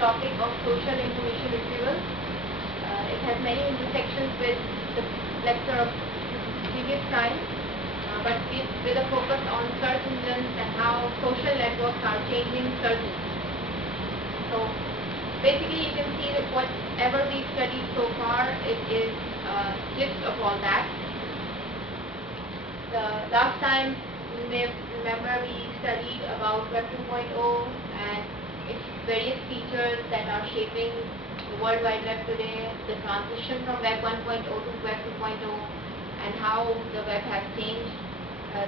topic of social information retrieval. It has many intersections with the lecture of previous time, but with a focus on search engines and how social networks are changing search engines. So basically you can see that whatever we've studied so far, it is a gist of all that. The last time you may remember we studied about Web 2.0 and its various features that are shaping the World Wide Web today, the transition from Web 1.0 to Web 2.0 and how the web has changed.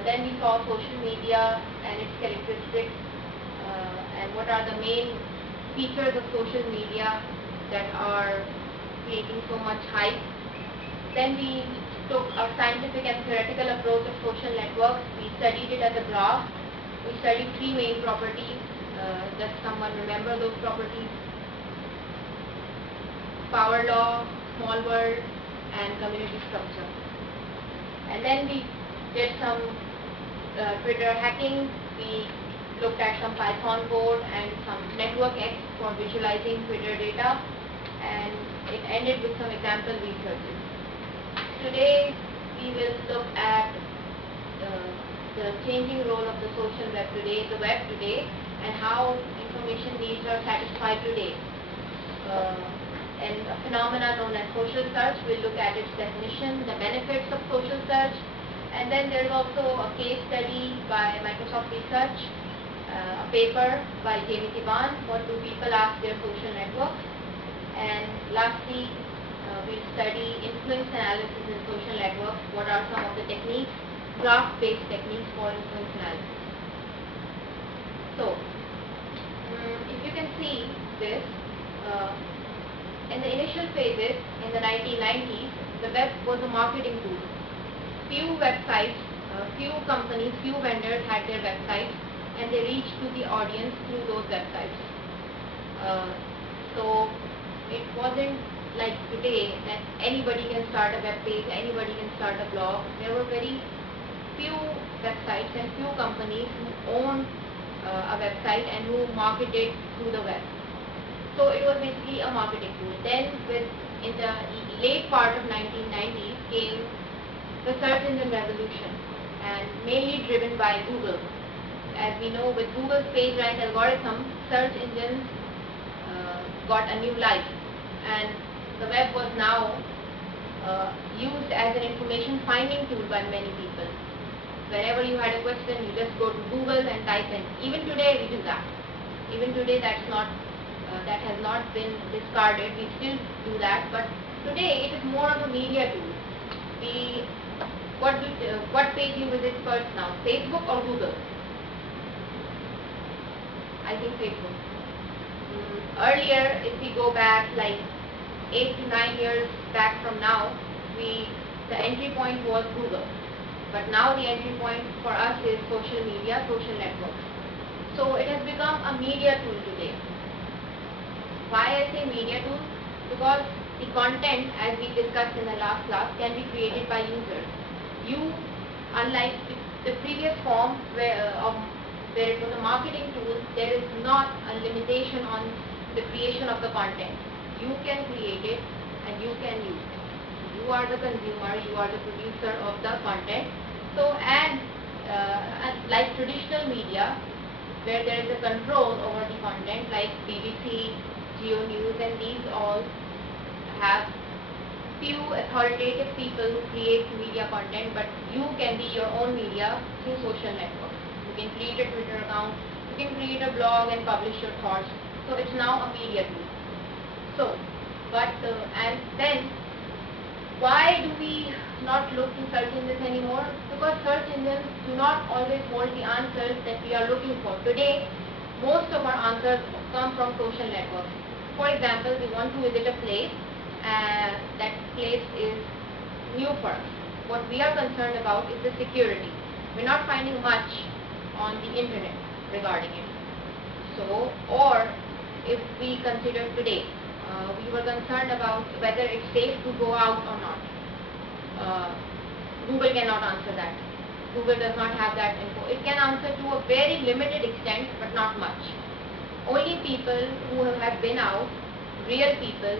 Then we saw social media and its characteristics and what are the main features of social media that are creating so much hype. Then we took a scientific and theoretical approach of social networks. We studied it as a graph. We studied three main properties. Does someone remember those properties? Power law, small world, and community structure. And then we did some Twitter hacking. We looked at some Python code and some network X for visualizing Twitter data, and it ended with some example researches. Today we will look at the changing role of the social web today, the web today, and how information needs are satisfied today. And a phenomenon known as social search, we'll look at its definition, the benefits of social search, and then there's also a case study by Microsoft Research, a paper by Jamie Tiban, what do people ask their social networks, and lastly we'll study influence analysis in social networks, what are some of the techniques, graph-based techniques for influence analysis. So, if you can see this, in the initial phases in the 1990s, the web was a marketing tool. Few websites, few companies, few vendors had their websites and they reached to the audience through those websites. So it wasn't like today that anybody can start a web page, anybody can start a blog. There were very few websites and few companies who owned a website and who marketed through the web. So it was basically a marketing tool. Then in the late part of 1990s came the search engine revolution, and mainly driven by Google. As we know, with Google's PageRank algorithm, search engines got a new life, and the web was now used as an information finding tool by many people. Whenever you had a question, you just go to Google and type in. Even today we do that. Even today that has not been discarded. We still do that, but today it is more of a media tool. What page you visit first now, Facebook or Google? I think Facebook. Earlier, if we go back like 8 to 9 years back from now, the entry point was Google. But now the entry point for us is social media, social networks. So it has become a media tool today. Why I say media tool? Because the content, as we discussed in the last class, can be created by users. Unlike the previous form where it was a marketing tool, there is not a limitation on the creation of the content. You can create it and you can use it. You are the consumer, you are the producer of the content. So, and like traditional media, where there is a control over the content, like BBC, Geo News, and these all have few authoritative people who create media content, but you can be your own media through social networks. You can create a Twitter account, you can create a blog and publish your thoughts. So it's now a media tool. So, and then why do we not look to search engines anymore? Because search engines do not always hold the answers that we are looking for. Today, most of our answers come from social networks. For example, we want to visit a place and that place is new for us. What we are concerned about is the security. We're not finding much on the internet regarding it. So, or if we consider today, we were concerned about whether it's safe to go out or not. Google cannot answer that. Google does not have that info. It can answer to a very limited extent, but not much. only people who have been out, real people,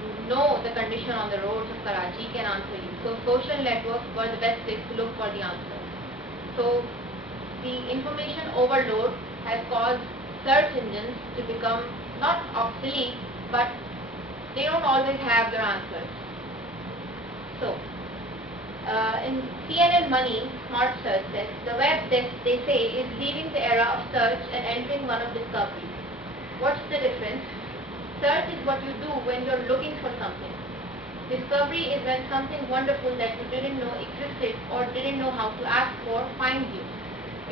who know the condition on the roads of Karachi can answer you. So social networks were the best place to look for the answers. So the information overload has caused search engines to become not obsolete, but they don't always have their answers. So in CNN Money Smart Search says, the web, they say, is leaving the era of search and entering one of discovery. What's the difference? Search is what you do when you're looking for something. Discovery is when something wonderful that you didn't know existed or didn't know how to ask for finds you.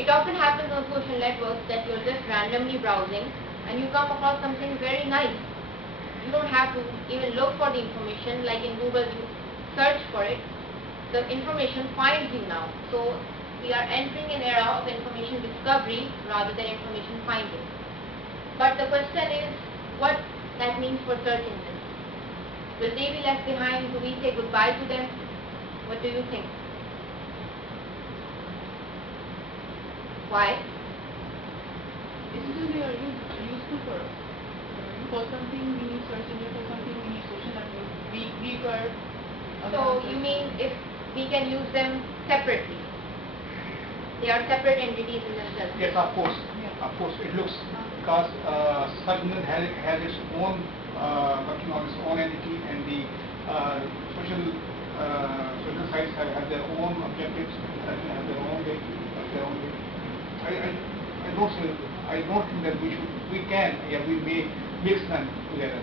It often happens on social networks that you're just randomly browsing and you come across something very nice. You don't have to even look for the information. Like in Google, you search for it. The information finds you now. So we are entering an era of information discovery rather than information finding. But the question is what that means for search engines. Will they be left behind? Do we say goodbye to them? What do you think? Why? Basically, they are useful for us. For something, we need search engine. For something, we need social network. We require. So you mean if we can use them separately? They are separate entities in themselves. Yes, of course. Yeah. Of course, it looks because search engine has its own working on its own entity, and the social sites have their own objectives and have their own way. I don't think that we may mix them together.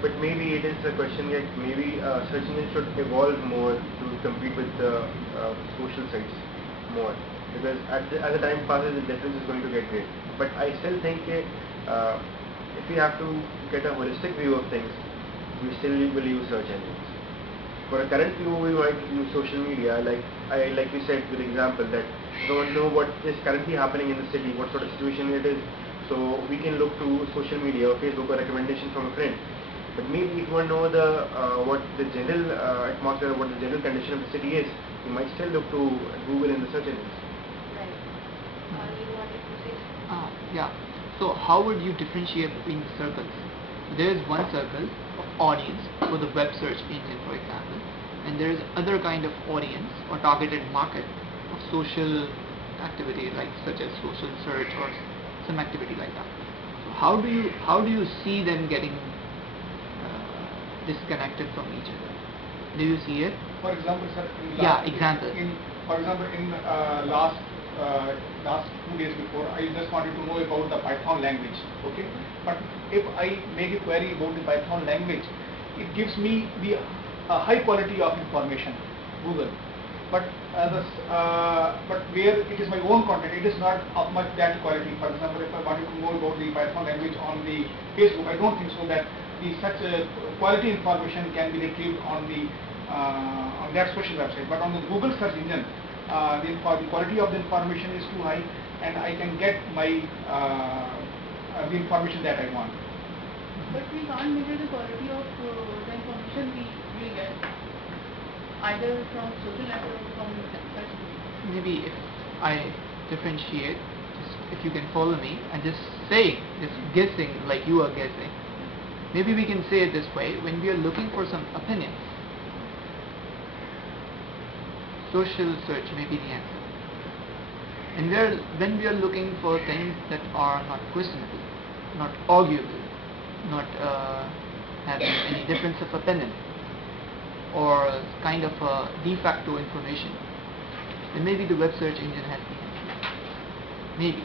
But maybe it is a question that maybe search engine should evolve more to compete with the social sites more, because as the time passes, the difference is going to get great. But I still think if we have to get a holistic view of things, we still will use search engines. For a current view, we might use social media, like you said with example, that don't know what is currently happening in the city, what sort of situation it is. So we can look to social media or Facebook or recommendation from a friend. But maybe if you want to know what the general atmosphere, what the general condition of the city is, you might still look to Google and the search engines. Right. You wanted to say? Yeah. So how would you differentiate between the circles? There is one circle of audience for the web search engine, for example, and there is other kind of audience or targeted market of social activity, like such as social search or some activity like that. So how do you see them getting disconnected from each other? Do you see it? For example, sir. Example. For example, in last 2 days before, I just wanted to know about the Python language. Okay, but if I make a query about the Python language, it gives me the high quality of information, Google. But where it is my own content, it is not of much that quality. For example, if I wanted to know about the Python language on the Facebook, I don't think so that such quality information can be retrieved on that social website. But on the Google search engine, the quality of the information is too high, and I can get my the information that I want. But we can't measure the quality of the information we get, either from social network or from search engine. Maybe if I differentiate, if you can follow me, and just guessing like you are guessing, maybe we can say it this way: when we are looking for some opinions, social search may be the answer. And when we are looking for things that are not questionable, not arguable, not having any difference of opinion, or kind of de facto information, then maybe the web search engine has the answer. Maybe.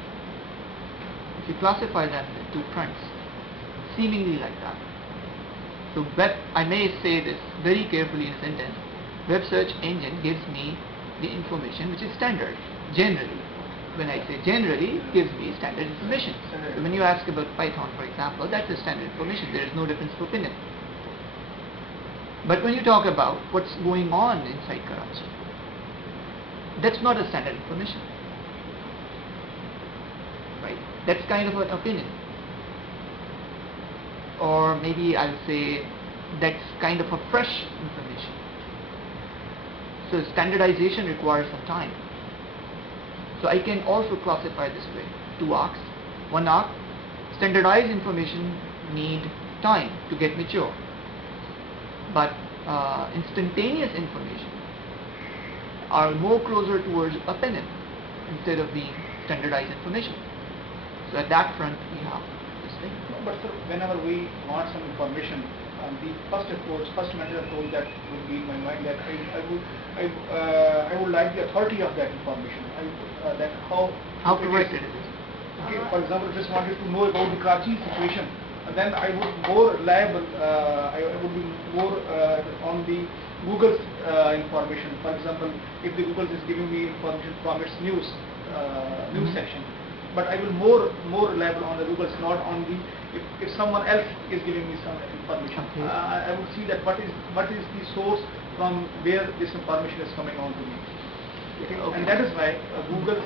If you classify them into fronts, seemingly like that. So I may say this very carefully in a sentence: web search engine gives me the information which is standard, generally. When I say generally, it gives me standard information. So when you ask about Python, for example, that's the standard information. There is no difference of opinion. But when you talk about what's going on inside Karachi, that's not a standard information. Right? That's kind of an opinion. Or maybe I'll say that's kind of a fresh information. So standardization requires some time. So I can also classify this way. Two arcs. One arc, standardized information need time to get mature. But instantaneous information are more closer towards opinion instead of being standardized information. So at that front we have this thing. No, but sir, whenever we want some information, the first mental approach that would be in my mind that I would like the authority of that information. That How correct it is. Okay, for example, just wanted to know about the Karachi situation, then I would more liable. I would be more on the Google's information. For example, if the Google is giving me information from its news section, but I will more reliable on the Google's, not on the if someone else is giving me some information. Okay. I would see that what is the source from where this information is coming on to me. Okay? Okay. And that is why Google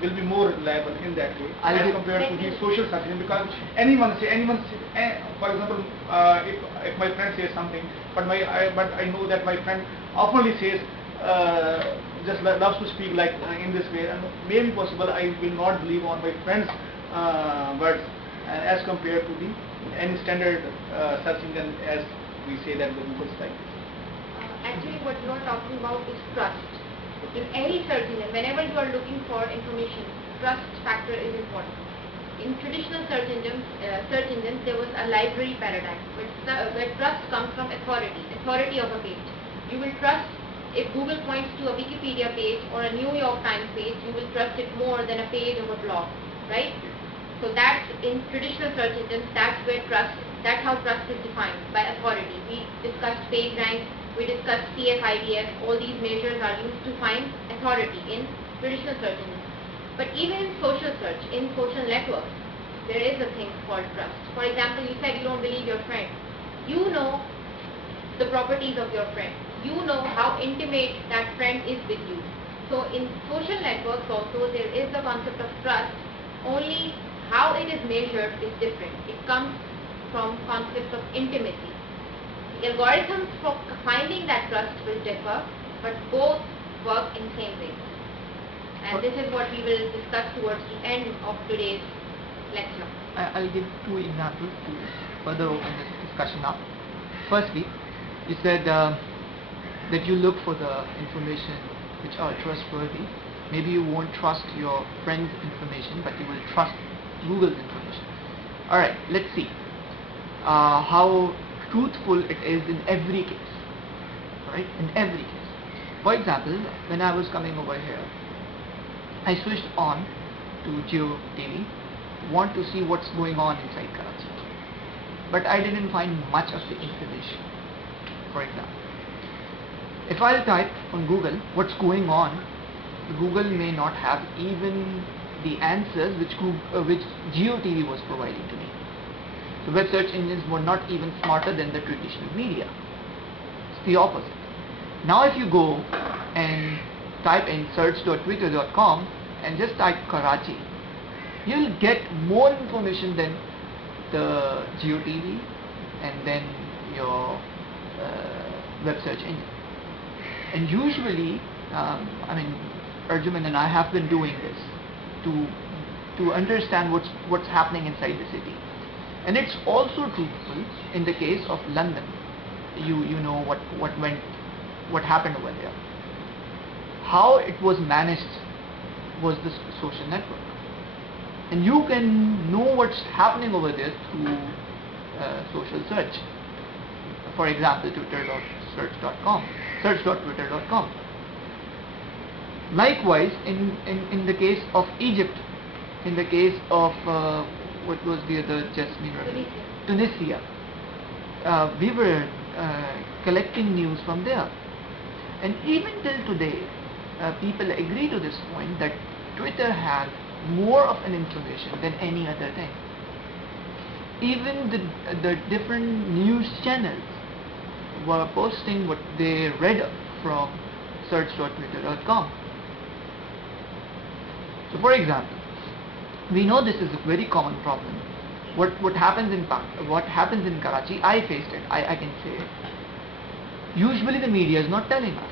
will be more reliable in that way as compared to the social search engine, because anyone say, for example, if my friend says something, but I know that my friend oftenly says just loves to speak like in this way, and maybe possible I will not believe on my friend's words as compared to the any standard search engine, as we say that the Google site. Actually, what you are talking about is trust. In any search engine, whenever you are looking for information, trust factor is important. In traditional search engines, there was a library paradigm, where trust comes from authority of a page. You will trust if Google points to a Wikipedia page or a New York Times page, you will trust it more than a page of a blog, right? So that's in traditional search engines, that's how trust is defined, by authority. We discussed PageRank, we discussed CFIDF, all these measures are used to find authority in traditional search engines. But even in social search, in social networks, there is a thing called trust. For example, you said you don't believe your friend. You know the properties of your friend. You know how intimate that friend is with you. So in social networks also, there is the concept of trust, only how it is measured is different. It comes from concept of intimacy. The algorithms for finding that trust will differ, but both work in the same way. And this is what we will discuss towards the end of today's lecture. I'll give two examples to further open this discussion up. Firstly, you said that you look for the information which are trustworthy. Maybe you won't trust your friend's information, but you will trust Google's information. Alright, let's see how truthful it is in every case. Right? In every case. For example, when I was coming over here, I switched on to Geo TV, want to see what's going on inside Karachi. But I didn't find much of the information. For example, if I type on Google what's going on, Google may not have even the answers which Geo TV was providing to me. The web search engines were not even smarter than the traditional media. It's the opposite. Now if you go and type in search.twitter.com and just type Karachi, you'll get more information than the Geo TV and then your web search engine. And usually, Arjuman and I have been doing this to understand what's happening inside the city. And it's also truthful in the case of London. You know what happened over there. How it was managed was this social network. And you can know what's happening over there through social search. For example, search.twitter.com. Likewise, in the case of Egypt, in the case of what was the other Tunisia, we were collecting news from there. And even till today, people agree to this point that Twitter has more of an information than any other thing. Even the different news channels were posting what they read from search.twitter.com. So for example, we know this is a very common problem. What happens in Karachi, I faced it, I can say it. Usually the media is not telling us.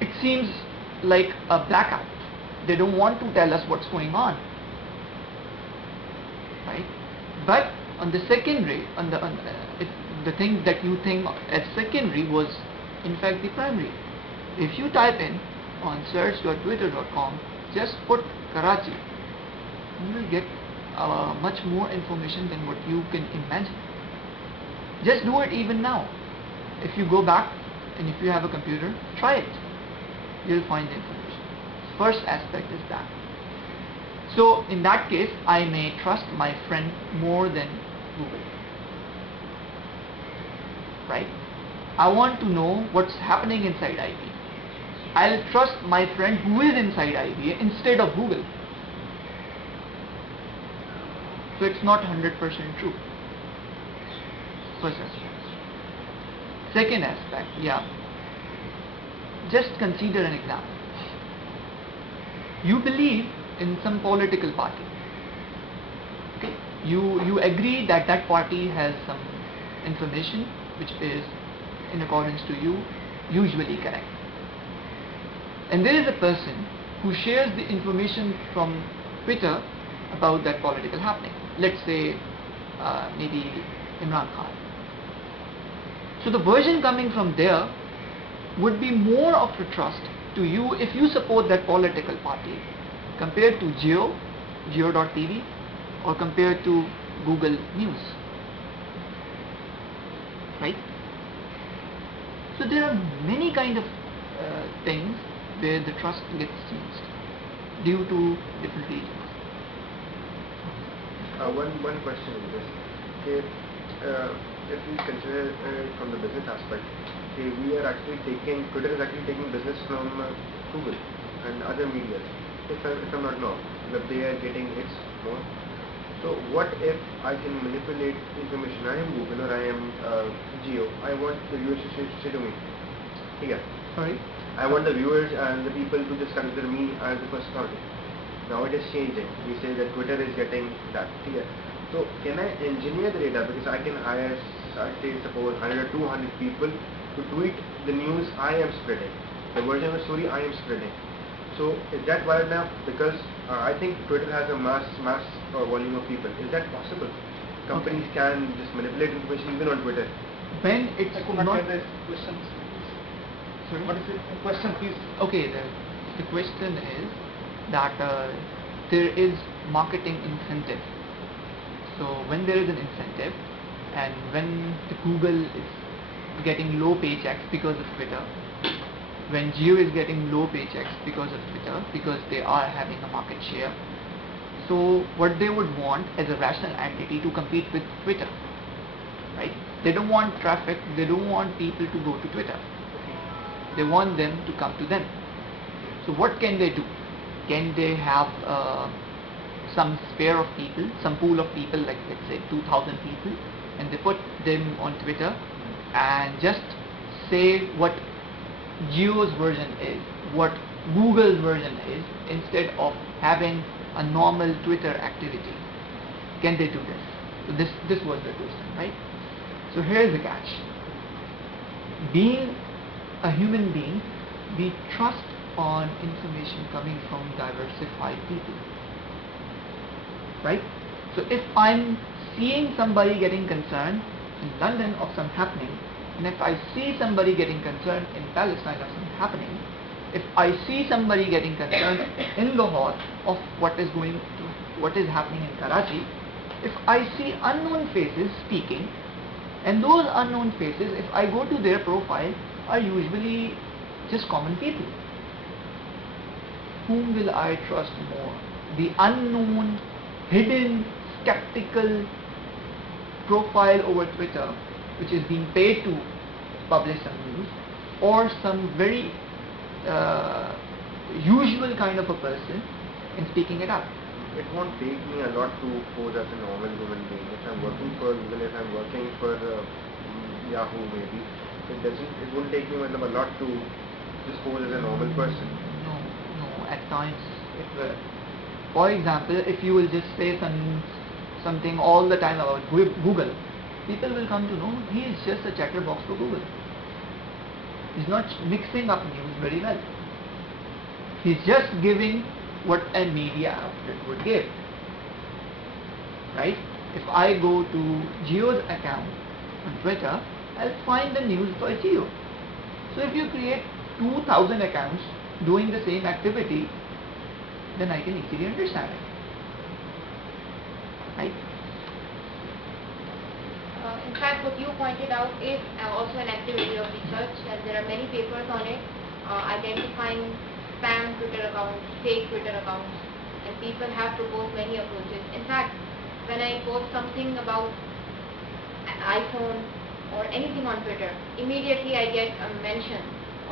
It seems like a blackout. They don't want to tell us what's going on, right? But on the secondary, if the thing that you think as secondary was in fact the primary. If you type in on search.twitter.com, just put Karachi, you will get much more information than what you can imagine. Just do it even now. If you go back and if you have a computer, try it. You'll find the information. First aspect is that. So in that case, I may trust my friend more than Google. Right? I want to know what's happening inside IB. I'll trust my friend who is inside IBA instead of Google. So it's not 100% true. First aspect. Second aspect, yeah. Just consider an example. You believe in some political party. Okay? You agree that that party has some information which is in accordance to you usually correct. And there is a person who shares the information from Twitter about that political happening. Let's say maybe Imran Khan. So the version coming from there would be more of a trust to you if you support that political party compared to Geo.tv or compared to Google News. Right? So there are many kind of things where the trust gets changed due to different reasons. One question is this. Okay, if we consider from the business aspect, okay, Twitter is actually taking business from Google and other media. If I'm not wrong, that they are getting hits more. So what if I can manipulate information? I am Google or I am Geo. I want the viewers to say to me, yeah. Sorry? I want the viewers and the people to just consider me as the first authority. Now it is changing. We say that Twitter is getting that. Yeah. So can I engineer the data, because I can hire, say suppose 100 or 200 people to tweet the news I am spreading, the version of the story I am spreading. So is that valid enough? Because I think Twitter has a mass volume of people. Is that possible? Companies can just manipulate information even on Twitter. When it's I could not get the question. Sorry? What is the question, please? Okay, the question is that there is marketing incentive. So when there is an incentive and when the Google is getting low paychecks because of Twitter, when Geo is getting low paychecks because of Twitter, because they are having a market share, so what they would want as a rational entity to compete with Twitter, right? They don't want traffic, they don't want people to go to Twitter. They want them to come to them. So what can they do? Can they have some spare of people, some pool of people, like let's say 2,000 people, and they put them on Twitter and just say what Geo's version is, what Google's version is, instead of having a normal Twitter activity? Can they do this? So this was the question, right? So here's the catch. Being a human being, we trust on information coming from diversified people, right? So if I'm seeing somebody getting concerned in London of some happening, and if I see somebody getting concerned in Palestine of some happening, if I see somebody getting concerned in Lahore of what is happening in Karachi, if I see unknown faces speaking, and those unknown faces, if I go to their profile, are usually just common people. Whom will I trust more? The unknown, hidden, skeptical profile over Twitter, which is being paid to publish some news, or some very usual kind of a person in speaking it up? It won't take me a lot to pose as a normal human being. If I'm working for Google, if I'm working for Yahoo maybe, it won't take me a lot to just pose as a normal person. No, at times it will. For example, if you will just say something all the time about Google, people will come to know he is just a chatterbox for Google. He's not mixing up news very well. He's just giving what a media outlet would give. Right? If I go to Jio's account on Twitter, I'll find the news for Jio. So if you create 2000 accounts doing the same activity, then I can easily understand it. Right? In fact, what you pointed out is also an activity of research, and there are many papers on it, identifying spam Twitter accounts, fake Twitter accounts, and people have proposed many approaches. In fact, when I post something about an iPhone or anything on Twitter, immediately I get a mention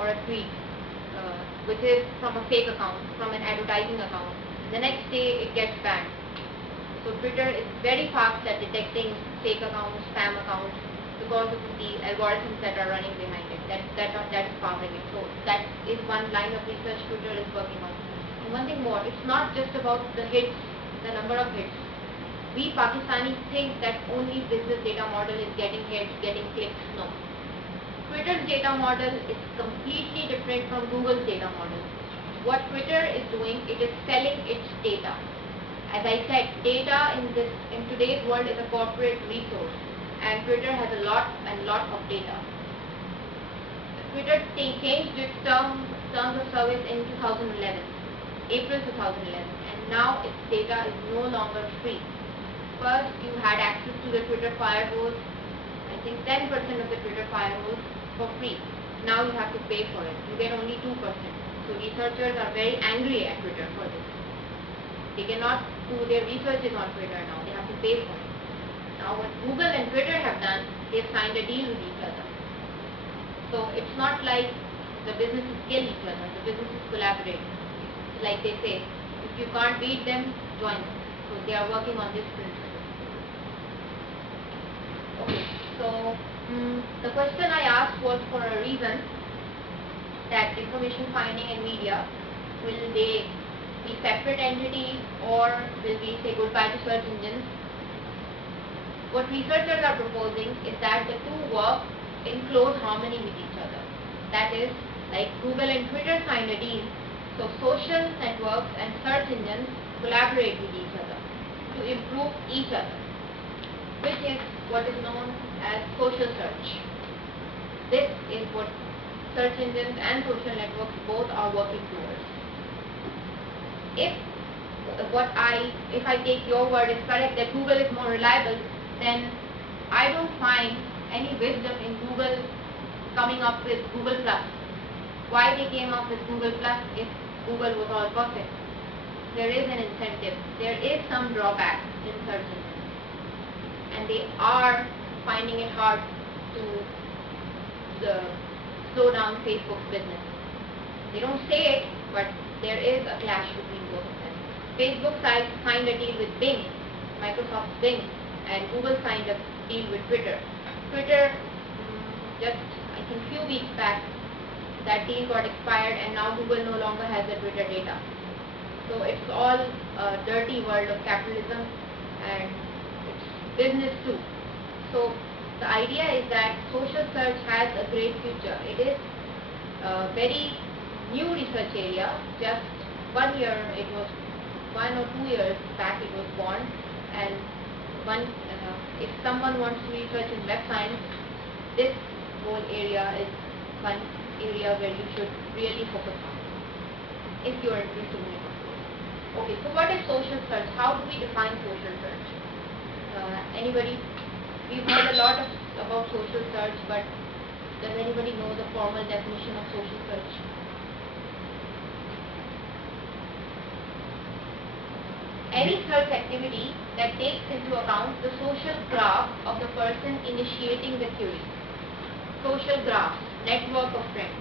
or a tweet, which is from a fake account, from an advertising account. The next day it gets banned. So Twitter is very fast at detecting fake accounts, spam accounts, because of the algorithms that are running behind it. That is powering it. So that is one line of research Twitter is working on. And one thing more, it's not just about the hits, the number of hits. We Pakistanis think that only business data model is getting hits, getting clicks. No. Twitter's data model is completely different from Google's data model. What Twitter is doing, it is selling its data. As I said, data in today's world is a corporate resource, and Twitter has a lot of data. Twitter changed its terms of service in 2011, April 2011, and now its data is no longer free. First, you had access to the Twitter firewalls. I think 10% of the Twitter firewalls for free. Now you have to pay for it. You get only 2%. So researchers are very angry at Twitter for this. They cannot do their researches on Twitter now. They have to pay for it. Now what Google and Twitter have done, they've signed a deal with each other. So it's not like the businesses kill each other. The businesses collaborate. Like they say, if you can't beat them, join them. So they are working on this principle. Okay, so the question I asked was for a reason, that information finding and media, will they be separate entities, or will we say goodbye to search engines? What researchers are proposing is that the two work in close harmony with each other. That is, like Google and Twitter signed a deal, so social networks and search engines collaborate with each other to improve each other, which is what is known as social search. This is what search engines and social networks both are working towards. If I take your word is correct that Google is more reliable, then I don't find any wisdom in Google coming up with Google Plus. Why they came up with Google Plus if Google was all perfect? There is an incentive. There is some drawback in search engines, and they are finding it hard to slow down Facebook's business. They don't say it, but there is a clash between both of them. Facebook signed a deal with Bing, Microsoft's Bing, and Google signed a deal with Twitter. Twitter, just I think few weeks back, that deal got expired, and now Google no longer has the Twitter data. So it's all a dirty world of capitalism, and it's business too. So the idea is that social search has a great future. It is a very new research area. Just 1 year, it was 1 or 2 years back it was born, and if someone wants to research in web science, this whole area is one area where you should really focus on if you are interested in it. Okay, so what is social search? How do we define social search? Anybody? We've heard a lot about social search, but does anybody know the formal definition of social search? Any search activity that takes into account the social graph of the person initiating the query. Social graph, network of friends.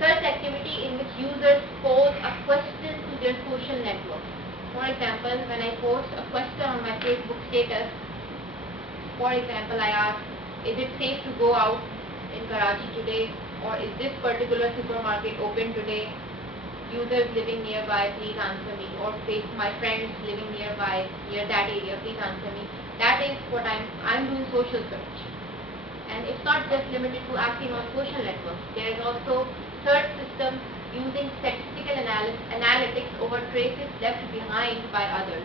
Search activity in which users pose a question to their social network. For example, when I post a question on my Facebook status, for example, I ask, is it safe to go out in Karachi today, or is this particular supermarket open today? Users living nearby, please answer me, or my friends living nearby, near that area, please answer me. That is what I'm doing social search. And it's not just limited to acting on social networks. There is also search systems using statistical analytics over traces left behind by others.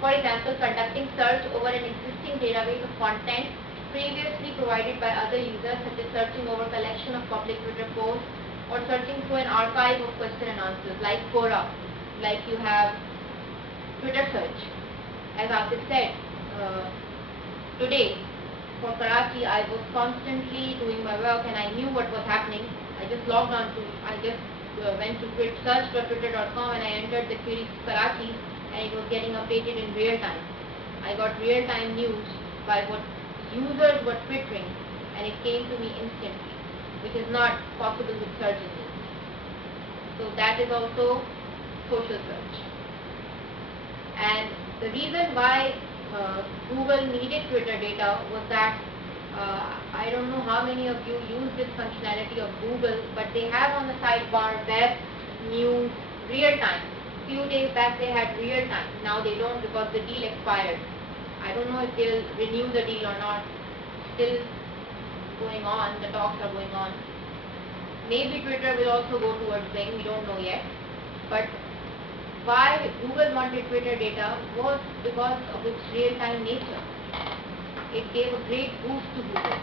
For example, conducting search over an existing database of content previously provided by other users, such as searching over collection of public Twitter posts or searching through an archive of question and answers like Quora, like you have Twitter search. As Atif said, today for Karachi I was constantly doing my work and I knew what was happening. I just logged on to, I just went to search.twitter.com and I entered the query Karachi and it was getting updated in real time. I got real time news by what users were twittering and it came to me instantly, which is not possible with search engines. So that is also social search. And the reason why Google needed Twitter data was that I don't know how many of you use this functionality of Google, but they have on the sidebar web, news, real time. Few days back they had real time. Now they don't because the deal expired. I don't know if they'll renew the deal or not. Still going on, the talks are going on. Maybe Twitter will also go towards Bing, we don't know yet. But why Google wanted Twitter data was because of its real-time nature. It gave a great boost to Google.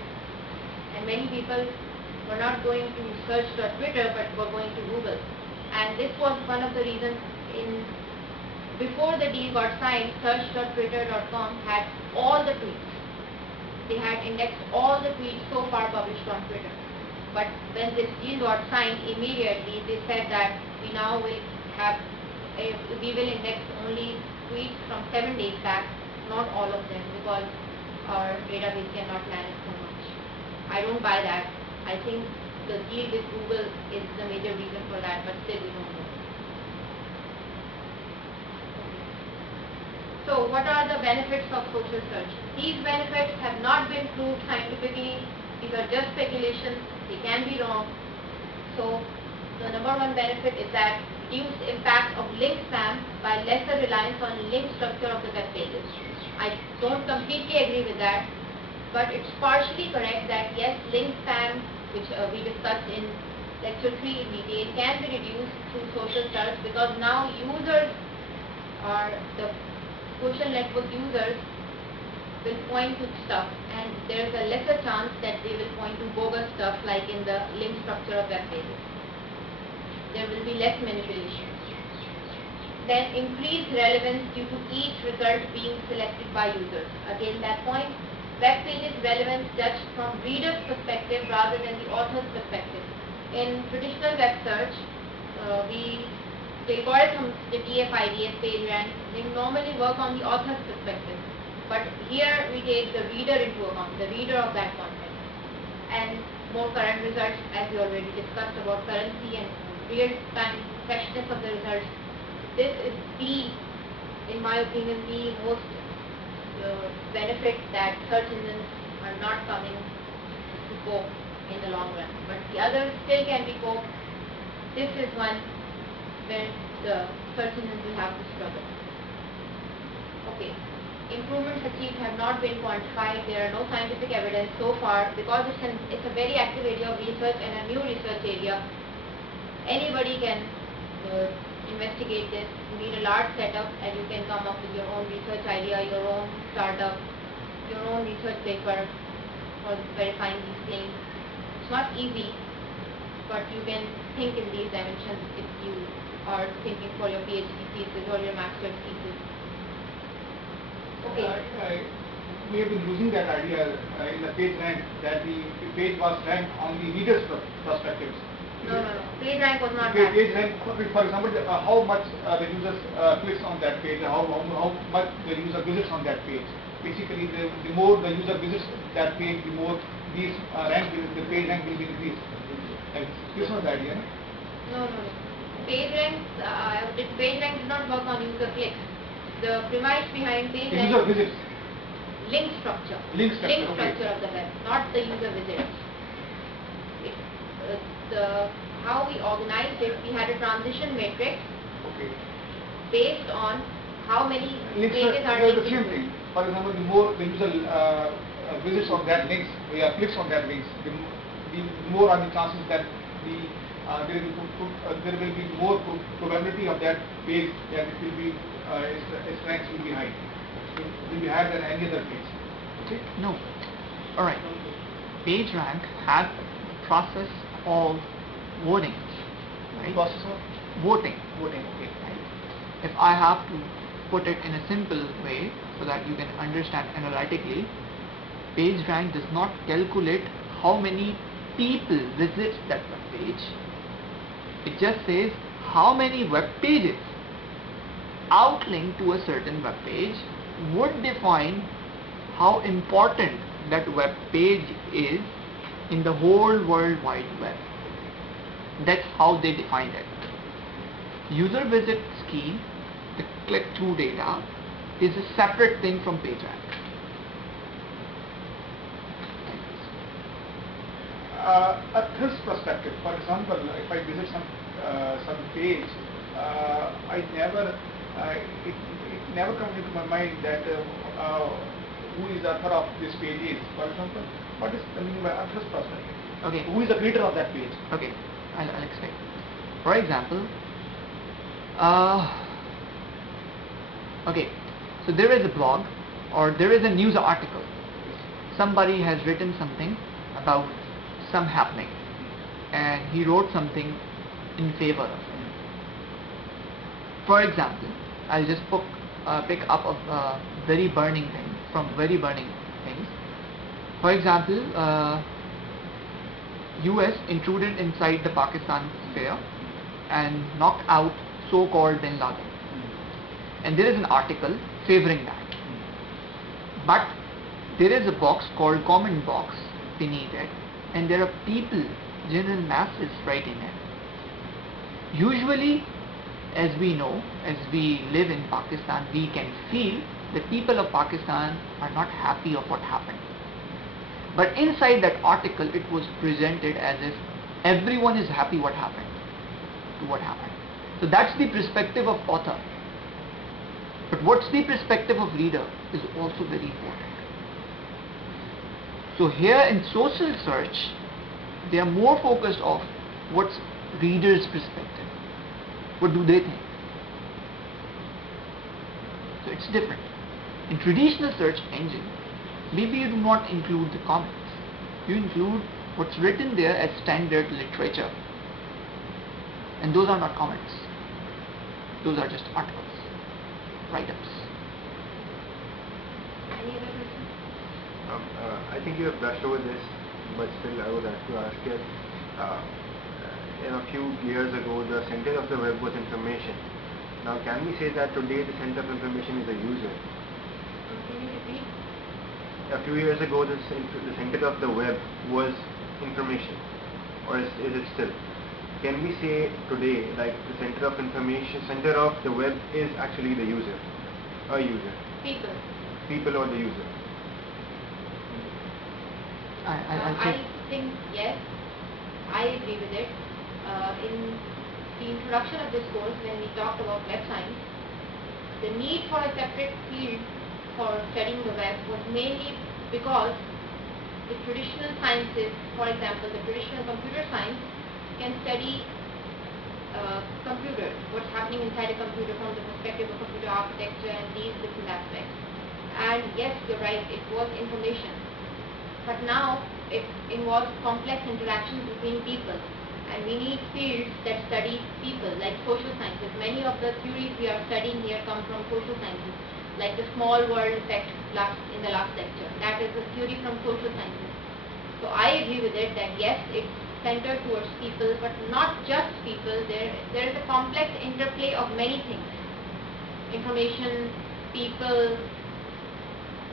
And many people were not going to search.twitter but were going to Google. And this was one of the reasons before the deal got signed, search.twitter.com had all the tweets. They had indexed all the tweets so far published on Twitter. But when this deal got signed, immediately they said that we now will have, we will index only tweets from 7 days back, not all of them, because our database cannot manage so much. I don't buy that. I think the deal with Google is the major reason for that, but still we don't know. So what are the benefits of social search? These benefits have not been proved scientifically. These are just speculations. They can be wrong. So the number one benefit is that reduced impact of link spam by lesser reliance on link structure of the web pages. I don't completely agree with that, but it's partially correct that yes, link spam, which we discussed in lecture 3 in detail, can be reduced through social search because now users or the social network users will point to stuff and there is a lesser chance that they will point to bogus stuff like in the link structure of web pages. There will be less manipulation. Then increased relevance due to each result being selected by users. Again that point, web pages relevance judged from reader's perspective rather than the author's perspective. In traditional web search, the algorithms, the DFIDs, PageRank, they normally work on the author's perspective. But here we take the reader into account, the reader of that content. And more current results, as we already discussed about currency and real-time freshness of the results. This is in my opinion, the most benefit that search engines are not coming to cope in the long run. But the others still can be coped. This is one where the search engines will have to struggle. Okay. Improvements achieved have not been quantified. There are no scientific evidence so far because it's a very active area of research and a new research area. Anybody can investigate this. You need a large setup and you can come up with your own research idea, your own startup, your own research paper for verifying these claims. It's not easy, but you can think in these dimensions if you are thinking for your PhD thesis or your master's thesis. Okay. We have been using that idea in the page rank that the page was ranked on the reader's perspectives. No. Page rank was not Page rank, for example, how much the user clicks on that page, how much the user visits on that page. Basically, the more the user visits that page, the more these the page rank will be increased. This was the idea. No. Page rank does not work on user clicks. The premise behind page rank user visits. Link structure. Link structure, of the web, not the user visits. How we organized it, we had a transition matrix based on how many pages are linked. The same thing. For example, the more the user visits on that links, clicks on that links, the more are the chances that the there will be more probability of that page that it will be its ranks will be high. It will be higher than any other page. Okay? No. Alright. Page rank has a process called voting. Right? Process of Voting. voting. Okay. Right? If I have to put it in a simple way so that you can understand analytically, page rank does not calculate how many people visit that web page. It just says how many web pages outlink to a certain web page would define how important that web page is in the whole World Wide Web. That's how they define it. User visit scheme, the click-through data, is a separate thing from page rank. A third perspective, for example, if I visit some page, I never it never comes into my mind that who is the author of this page is. For example, what is the meaning by author's perspective? Okay. Who is the creator of that page? Okay, I'll explain. For example, okay, so there is a blog or there is a news article. Somebody has written something about some happening and he wrote something in favor of it. For example, I'll just pick up a very burning thing from very burning things. For example, US intruded inside the Pakistan sphere and knocked out so-called Bin Laden. And there is an article favoring that. But there is a box called comment box beneath it, and there are people, general masses writing it. Usually, as we know, as we live in Pakistan, we can feel the people of Pakistan are not happy of what happened. But inside that article, it was presented as if everyone is happy what happened. So that's the perspective of author. But what's the perspective of reader is also very important. So here in social search, they are more focused on what's reader's perspective. What do they think? So it's different. In traditional search engine, maybe you do not include the comments. You include what's written there as standard literature. And those are not comments. Those are just articles, write-ups. Any other question? I think you have brushed over this, but still I would have to ask you. A few years ago, the center of the web was information. Now, can we say that today the center of information is a user? Can you repeat? A few years ago, the center of the web was information, or is it still? Can we say today, like the center of information, center of the web is actually the user, a user? People or the user? I think yes, I agree with it. In the introduction of this course, when we talked about web science, the need for a separate field for studying the web was mainly because the traditional sciences, for example, the traditional computer science can study computers, what's happening inside a computer from the perspective of computer architecture and these different aspects. And yes, you're right, it was information. But now it involves complex interactions between people. And we need fields that study people, like social sciences. Many of the theories we are studying here come from social sciences, like the small world effect in the last lecture. That is a theory from social sciences. So I agree with it that yes, it's centered towards people, but not just people. There is a complex interplay of many things. Information, people,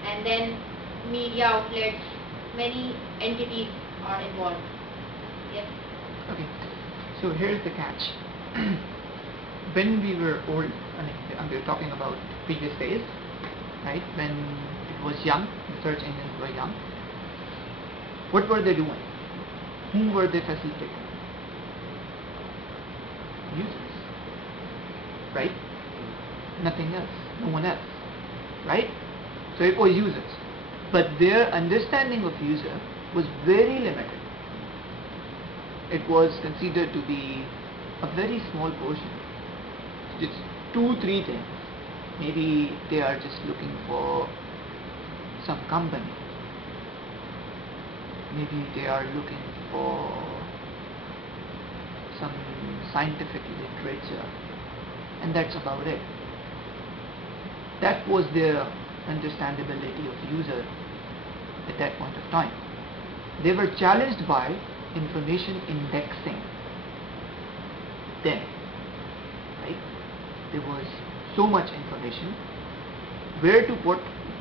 and then media outlets, many entities are involved. Yes. Okay, so here's the catch. When we were old, we were talking about previous days, right? When it was young, the search engines were young. What were they doing? Whom were they facilitating? Users, right? Nothing else, no one else, right? So it was users. But their understanding of user was very limited. it was considered to be a very small portion. It's 2-3 things. Maybe they are just looking for some company. Maybe they are looking for some scientific literature, and that's about it. That was their understandability of user at that point of time. They were challenged by information indexing then, right? There was so much information, where to put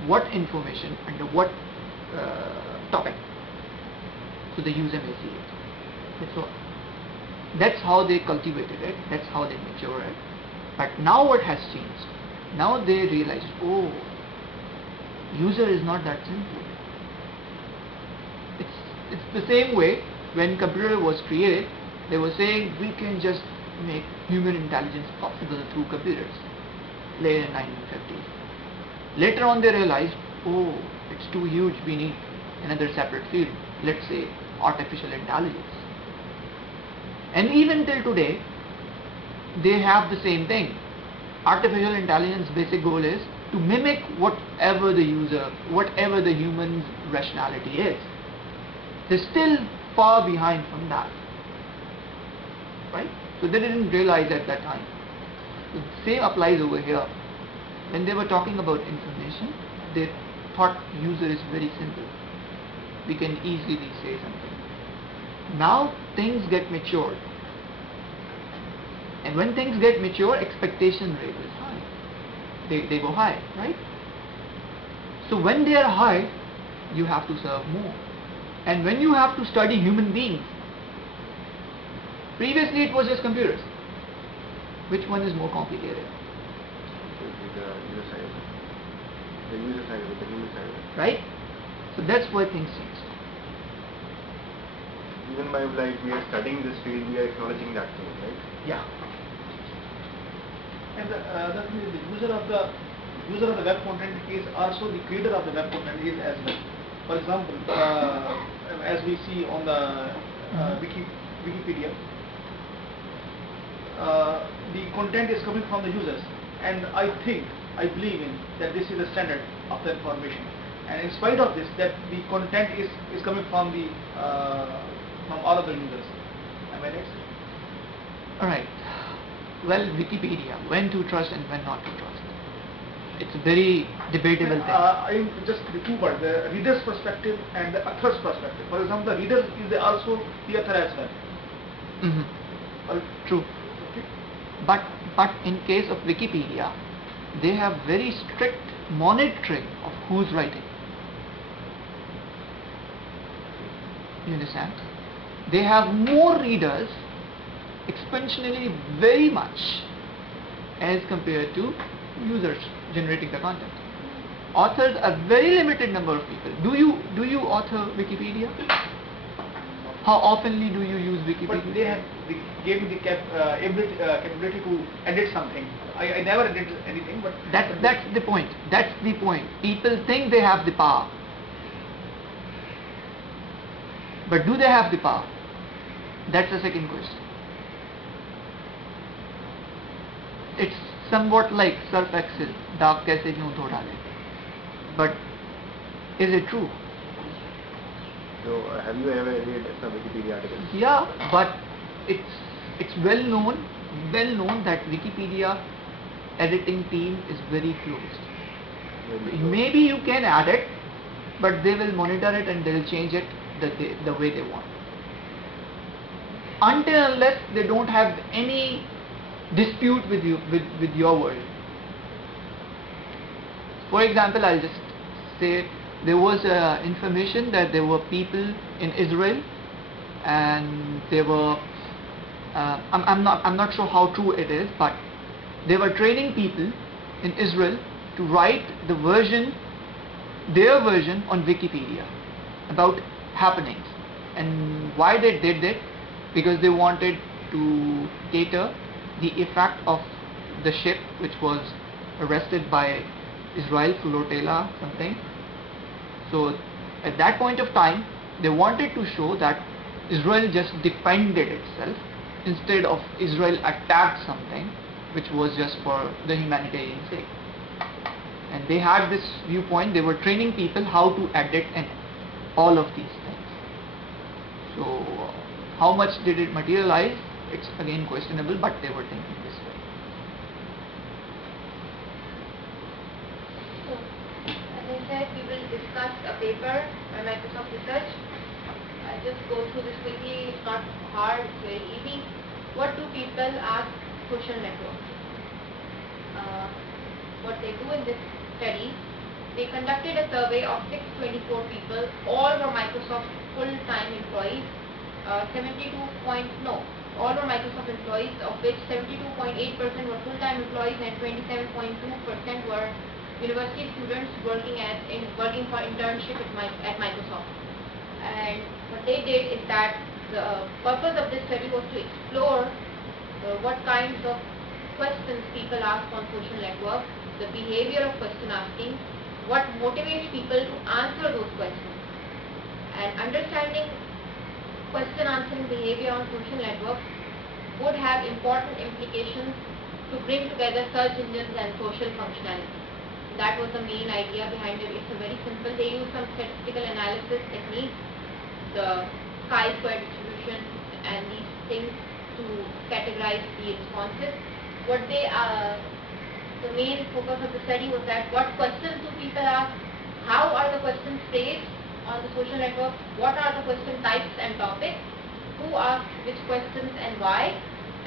what information under what topic so the user may see it. That's all. That's how they cultivated it, that's how they matured it. But now what has changed? Now they realized, oh, user is not that simple. It's the same way when computer was created, they were saying we can just make human intelligence possible through computers, later in 1950s. Later on they realized, oh, it's too huge, we need another separate field, let's say artificial intelligence. And even till today, they have the same thing. Artificial intelligence basic goal is to mimic whatever the human's rationality is. They're still far behind from that, right? So they didn't realize at that time. The same applies over here. When they were talking about information, they thought user is very simple. We can easily say something. Now things get matured. And when things get mature, expectation rate is high. They go high, right? So when they are high, you have to serve more. And when you have to study human beings, previously it was just computers. Which one is more complicated? The user side of it. The user side of it, the human side of it. Right? So that's why things change. Even by like we are studying this field, we are acknowledging that thing, right? Yeah. And definitely the user of the web content is also the creator of the web content is as well. For example, as we see on the Wikipedia, the content is coming from the users, and I believe in that this is the standard of the information. And in spite of this, that the content is coming from the from all of the users. Am I right? All right. Well, Wikipedia, when to trust and when not to trust. It's a very debatable thing. I just the two words: the reader's perspective and the author's perspective. For example, the reader is also the author as well. True. Okay. But in case of Wikipedia, they have very strict monitoring of who's writing. You understand? They have more readers exponentially very much as compared to users generating the content. Authors are very limited number of people. Do you author Wikipedia? How oftenly do you use Wikipedia? But they gave me the capability to edit something. I never edited anything, but That's the point. That's the point. People think they have the power. But do they have the power? That's the second question. It's somewhat like Surf Excel, दाग कैसे यूं धो डाले. But is it true? So have you ever read some Wikipedia articles? Yeah, but it's well known that Wikipedia editing team is very closed. Maybe you can add it, but they will monitor it and they will change it the way they want. Until unless they don't have any dispute with you with your word. For example, I'll just say there was information that there were people in Israel, and they were I'm not sure how true it is, but they were training people in Israel to write their version on Wikipedia about happenings. And why they did it? Because they wanted to cater the effect of the ship which was arrested by Israel, flotilla something. So at that point of time, they wanted to show that Israel just defended itself instead of Israel attacked something which was just for the humanitarian sake. And they had this viewpoint, they were training people how to edit and all of these things. So how much did it materialize? It's again questionable, but they were thinking this way. So, as I said, we will discuss a paper by Microsoft Research. I'll just go through this quickly. It's not hard, it's very easy. What do people ask social networks? What they do in this study, they conducted a survey of 624 people, all were Microsoft full-time employees. All were Microsoft employees, of which 72.8% were full-time employees and 27.2% were university students working for internship at Microsoft. And what they did is that the purpose of this study was to explore what kinds of questions people ask on social networks, the behavior of question asking, what motivates people to answer those questions. And understanding question answering behavior on social networks would have important implications to bring together search engines and social functionality. That was the main idea behind it. It's a very simple. They use some statistical analysis techniques, the chi-square distribution and these things to categorize the responses. The main focus of the study was that what questions do people ask, how are the questions phrased on the social network, what are the question types and topics, who asks which questions and why,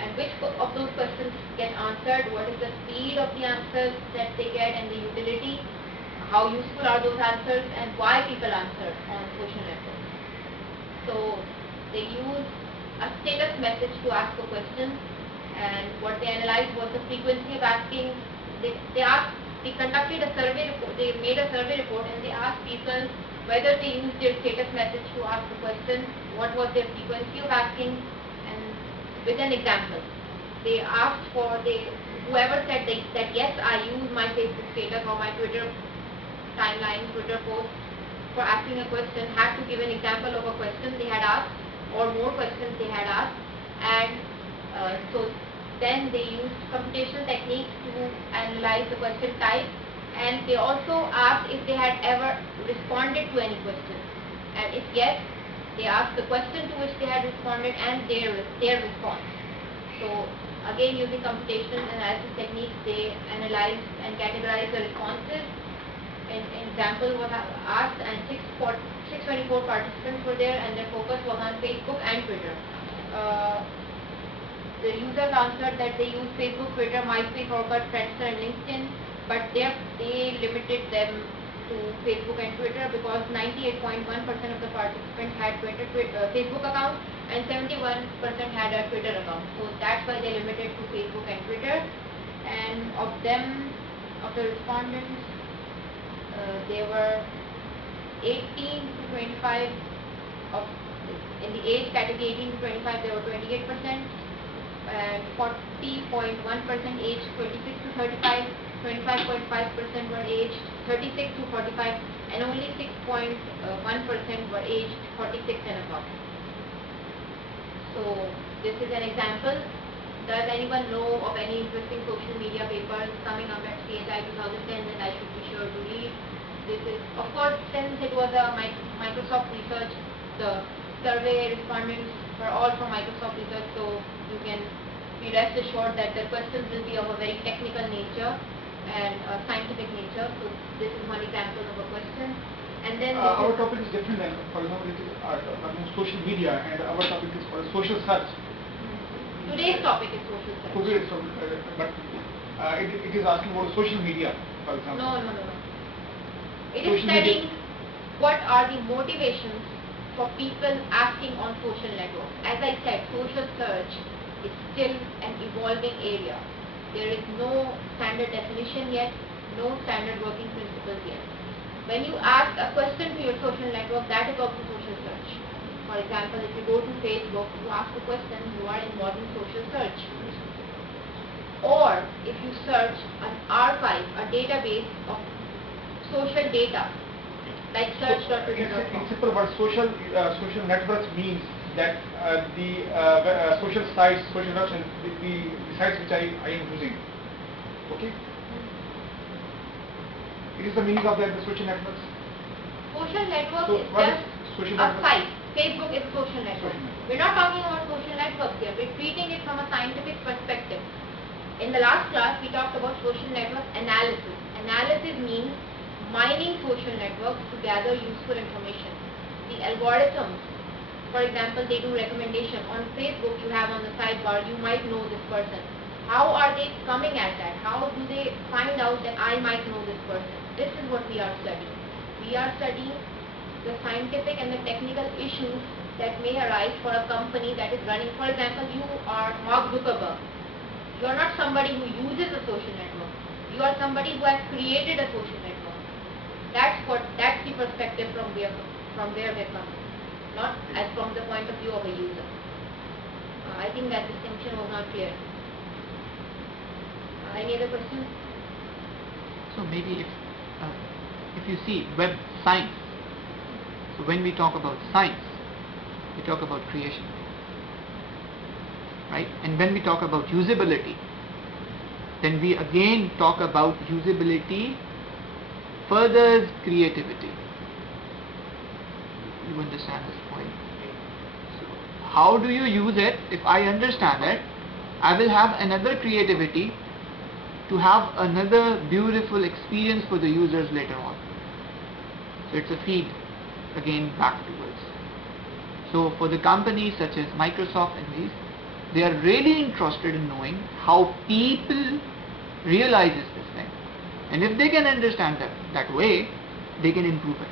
and which of those questions get answered, what is the speed of the answers that they get and the utility, how useful are those answers, and why people answer on social networks. So they use a status message to ask a question, and what they analyzed was the frequency of asking. They conducted a survey report, they made a survey report and they asked people whether they used their status message to ask a question, what was their frequency of asking, and with an example. They asked whoever said that yes, I use my Facebook status or my Twitter timeline, Twitter post for asking a question, had to give an example of a question they had asked or more questions they had asked. And so then they used computational techniques to analyze the question type, and they also asked if they had ever responded to any question, and if yes, they asked the question to which they had responded and their response. So again, using computational analysis techniques, they analyzed and categorized the responses. An example was asked, and 624 participants were there, and their focus was on Facebook and Twitter. The users answered that they use Facebook, Twitter, MySpace, Orkut, Friendster, and LinkedIn, but they limited them to Facebook and Twitter because 98.1% of the participants had Facebook account and 71% had a Twitter account. So that's why they limited to Facebook and Twitter. And of the respondents, they were 18 to 25 in the age category 18 to 25, they were 28%. And 40.1% aged 26 to 35, 25.5% were aged 36 to 45, and only 6.1% were aged 46 and above. So this is an example. Does anyone know of any interesting social media papers coming up at CHI 2010 that I should be sure to read? This is, of course, since it was a Microsoft Research, the survey respondents were all from Microsoft Research, so you can be rest assured that the questions will be of a very technical nature and scientific nature. So this is one example of a question. And then our topic is different than, for example, it is social media, and our topic is for social search. Today's topic is social search. But it is asking about social media, for example. No. It is studying what are the motivations for people asking on social networks. As I said, social search is still an evolving area. There is no standard definition yet, no standard working principles yet. When you ask a question to your social network, that is also social search. For example, if you go to Facebook, you ask a question, you are involved in social search. Or if you search an archive, a database of social data, like search.twitter.com. In simple words, social networks means that the social sites, social introduction, the sites which I am using. Okay? It is the meaning of the social networks. Social network So, is what is just social a network? site. Facebook is a social network. Social network. We're not talking about social networks here. We're treating it from a scientific perspective. In the last class, we talked about social network analysis. Analysis means mining social networks to gather useful information. The algorithms, for example, they do recommendation. On Facebook, you have on the sidebar, you might know this person. How are they coming at that? How do they find out that I might know this person? This is what we are studying. We are studying the scientific and the technical issues that may arise for a company that is running. For example, you are Mark Zuckerberg. You are not somebody who uses a social network. You are somebody who has created a social network. That's the perspective from where we're coming, not as from the point of view of a user. I think that distinction was not clear. Any other questions? So maybe if you see web science, so when we talk about science, we talk about creation, right? And when we talk about usability, then we again talk about usability furthers creativity. You understand this point? So how do you use it? If I understand it, I will have another creativity to have another beautiful experience for the users later on. So it's a feed again back towards. So for the companies such as Microsoft and these, they are really interested in knowing how people realizes this thing. And if they can understand that way, they can improve it.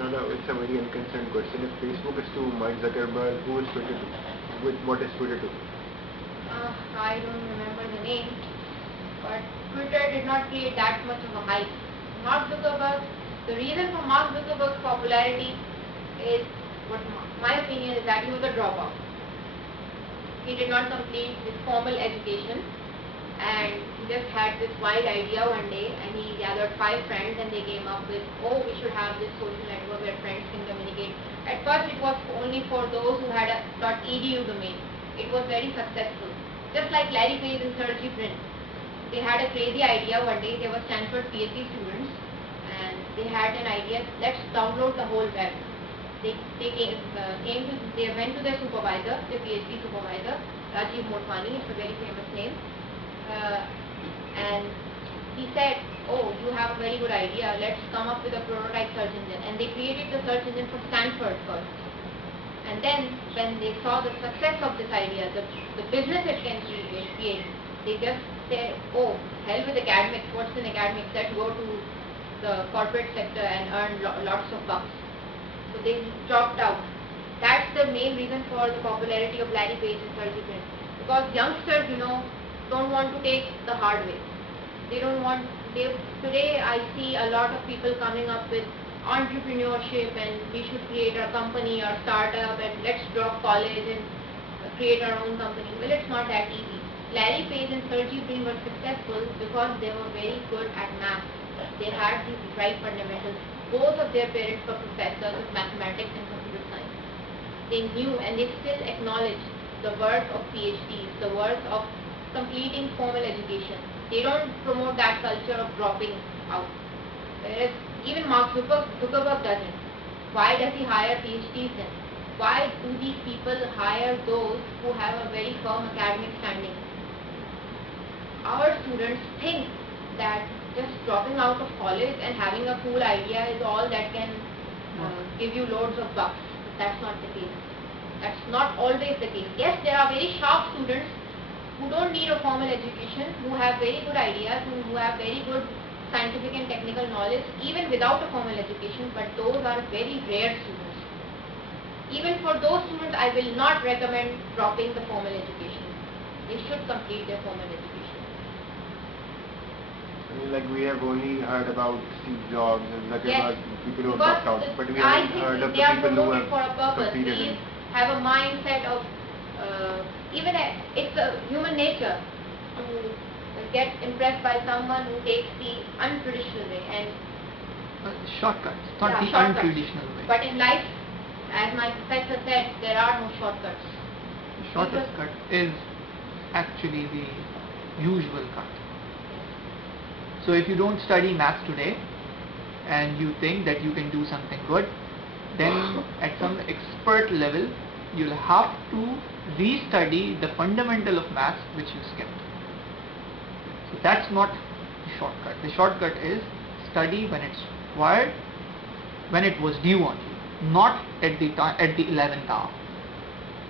It's a very unconcerned question. If Facebook is to Mark Zuckerberg, who is Twitter to? What is Twitter to? I don't remember the name, but Twitter did not create that much of a hype. Mark Zuckerberg, the reason for Mark Zuckerberg's popularity is, what my opinion is, that he was a dropout. He did not complete his formal education, and he just had this wild idea one day, and he gathered 5 friends and they came up with, oh, we should have this social network where friends can communicate. At first it was only for those who had a .edu domain. It was very successful. Just like Larry Page and Sergey Brin. They had a crazy idea one day. They were Stanford PhD students and they had an idea, let's download the whole web. They went to their supervisor, their PhD supervisor, Rajiv Motwani, it's a very famous name. And he said, oh, you have a very good idea, let's come up with a prototype search engine. And they created the search engine for Stanford first. And then when they saw the success of this idea, the business it can create, they just said, oh, hell with academics, what's in academics, let's go to the corporate sector and earn lots of bucks. So they dropped out. That's the main reason for the popularity of Larry Page and Sergey Brin. Because youngsters, don't want to take the hard way. Today I see a lot of people coming up with entrepreneurship and we should create our company or startup and let's drop college and create our own company. Well, it's not that easy. Larry Page and Sergey Brin were successful because they were very good at math. They had the right fundamentals. Both of their parents were professors of mathematics and computer science. They knew and they still acknowledge the worth of PhDs, the worth of completing formal education. They don't promote that culture of dropping out. Whereas even Mark Zuckerberg doesn't. Why does he hire PhDs then? Why do these people hire those who have a very firm academic standing? Our students think that just dropping out of college and having a cool idea is all that can give you loads of bucks. But that's not the case. That's not always the case. Yes, there are very sharp students who don't need a formal education, who have very good ideas, who have very good scientific and technical knowledge, even without a formal education, but those are very rare students. Even for those students, I will not recommend dropping the formal education. They should complete their formal education. I mean, like we have only heard about Steve Jobs and Zuckerberg, people who because dropped out, but we I haven't think heard of the they are people who promoted have for a purpose. completed These it. have a mindset of it's a human nature to get impressed by someone who takes the untraditional way, and Shortcuts, not Yeah, the shortcuts. untraditional way. But in life, as my professor said, there are no shortcuts. The shortest cut is actually the usual cut. So if you don't study maths today and you think that you can do something good, then at some expert level you'll have to restudy the fundamental of maths which you skipped. So that's not the shortcut. The shortcut is study when it's required, when it was due on you, not at the 11th hour.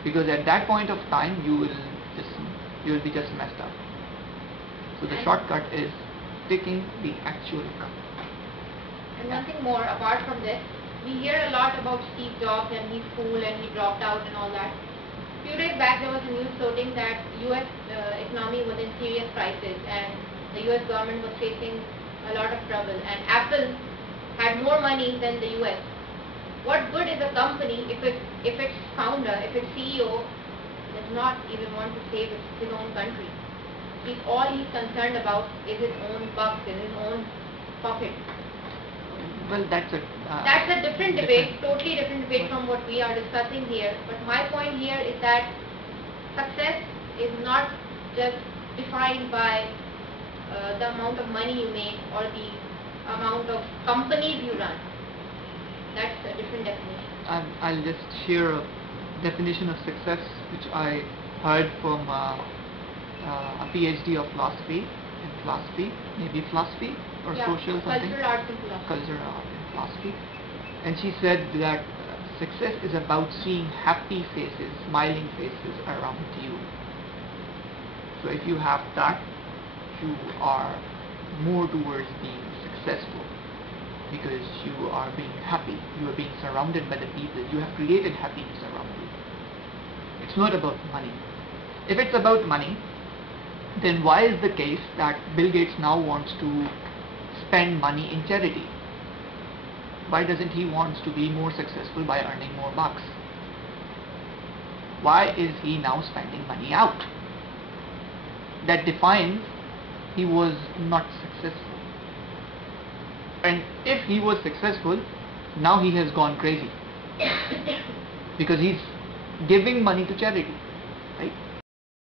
Because at that point of time you will be just messed up. So the shortcut is taking the actual cut. And one thing more, apart from this, we hear a lot about Steve Jobs and he's cool and he dropped out and all that. A few days back there was a news floating that US economy was in serious crisis and the US government was facing a lot of trouble and Apple had more money than the US. What good is a company if its founder, if its CEO does not even want to save his own country? All he's concerned about is his own bucks, is his own pocket. Well, that's That's a different debate, totally different debate from what we are discussing here. But my point here is that success is not just defined by the amount of money you make or the amount of companies you run. That's a different definition. I'll just share a definition of success which I heard from a PhD of philosophy, maybe philosophy or social something. Cultural arts and philosophy. Cultural art and philosophy. And she said that success is about seeing happy faces, smiling faces around you. So if you have that, you are more towards being successful because you are being happy, you are being surrounded by the people, you have created happiness around you. It's not about money. If it's about money, then why is the case that Bill Gates now wants to spend money in charity? Why doesn't he want to be more successful by earning more bucks? Why is he now spending money out? That defines he was not successful. And if he was successful, now he has gone crazy because he's giving money to charity.